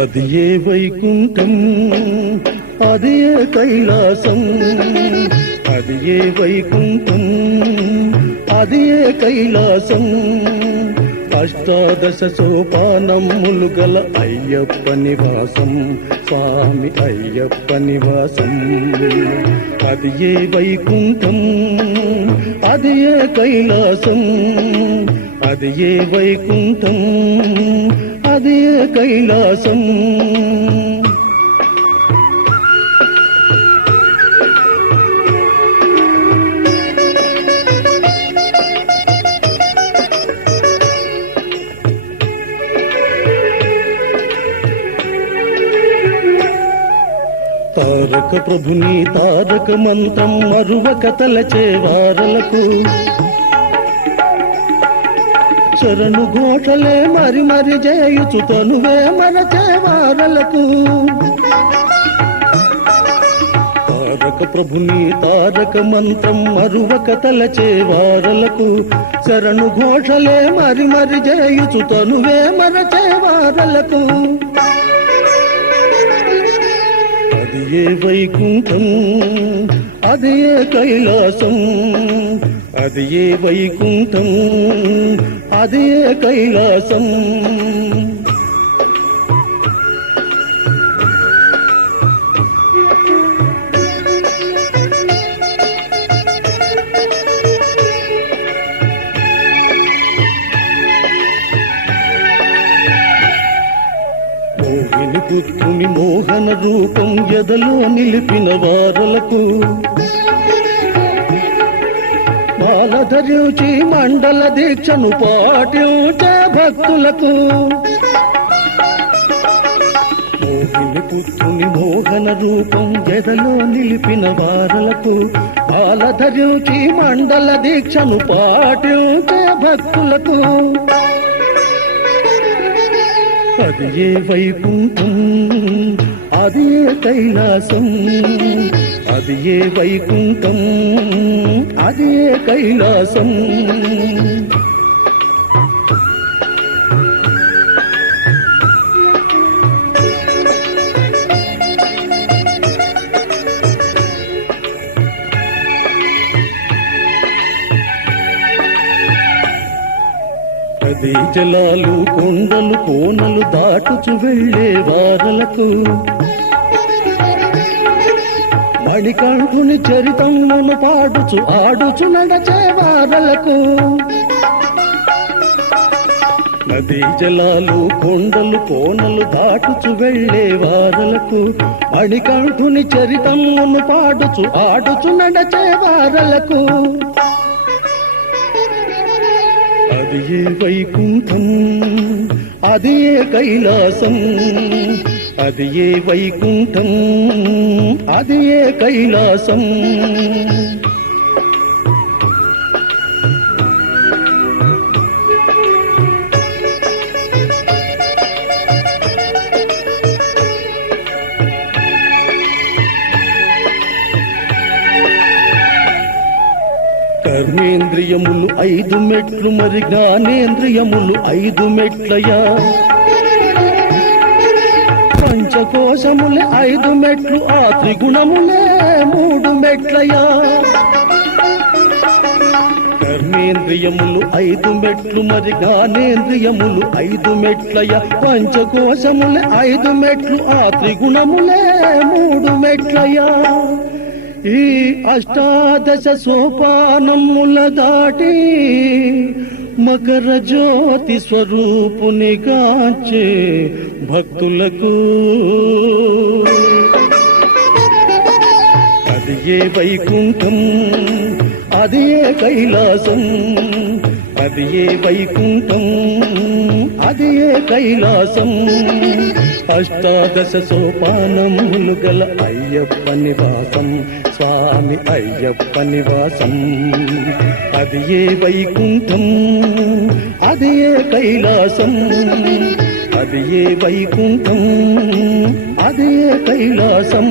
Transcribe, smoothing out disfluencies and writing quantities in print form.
అది ఏ వైకుంఠం, అది ఏ కైలాసం, అది ఏ వైకుంఠం, అది ఏ కైలాసం. అష్టాదశ సోపానములు గల అయ్యప్ప నివాసం, స్వామి అయ్యప్ప నివాసం. అది ఏ వైకుంఠం, అది ఏ కైలాసం, అది ఏ వైకుంఠం, అది ఏ కైలాసం. తారక ప్రభుని తారక మంత్రం మరువక తలచే వారలకు, శరణు ఘోషలే మరి మరి చేయుచు తనువే మరచే వారలకు. తారక ప్రభుని తారక మంత్రం మరువక తలచే వారలకు, శరణు ఘోషలే మరి మరి చేయుచు తనువే మరచే వారలకు. అది ఏ వైకుంఠం, అది ఏ కైలాసం, అది ఏ వైకుంఠం, అది ఏ కైలాసం. మోహిని పుత్రుని మోహన రూపం ఎదలో నిలిపిన వారలకు, మాల ధరించి మండల దీక్షను పాటించే భక్తులకు. మోహిని పుత్రుని మోహన రూపం ఎదలో నిలిపిన వారలకు, మాల ధరించి మండల దీక్షను పాటించే భక్తులకు. అది ఏ వైకుంఠం, అది ఏ కైలాసం, అది ఏ వైకుంఠం, అది ఏ కైలాసం. నదీ జలాలు కొండలు కోనలు దాటుచు వెళ్ళే వారలకు, మణికంఠుని చరితమును పాడుచు ఆడుచు నడచే వారలకు. నదీ జలాలు కొండలు కోనలు దాటుచు వెళ్ళే వారలకు, మణికంఠుని చరితమును పాడుచు ఆడుచు నడచే వారలకు. అది ఏ వైకుంఠం, అది ఏ కైలాసం, అది ఏ వైకుంఠం, అది ఏ కైలాసం. కర్మేంద్రియములు 5 మెట్లు మరి జ్ఞానేంద్రియములు 5 మెట్లయా, పంచకోశములే 5 మెట్లు ఆ త్రిగుణములే 3 మెట్లయా. కర్మేంద్రియములు 5 మెట్లు మరి జ్ఞానేంద్రియములు 5 మెట్లయా, పంచకోశములే 5 మెట్లు ఆ త్రిగుణములే 3 మెట్లయా. ఈ అష్టాదశ సోపానముల దాటి మకర జ్యోతి స్వరూపుని గాంచే భక్తులకు, అది ఏ వైకుంఠం, అది ఏ కైలాసం, అది ఏ వైకుంఠం, అది ఏ కైలాసం. అష్టాదశ సోపానములు గల అయ్యప్ప నివాసం స్వామి అయ్యప్ప నివాసం అది ఏ వైకుంఠం అది ఏ కైలాసం అది ఏ వైకుంఠం అది ఏ కైలాసం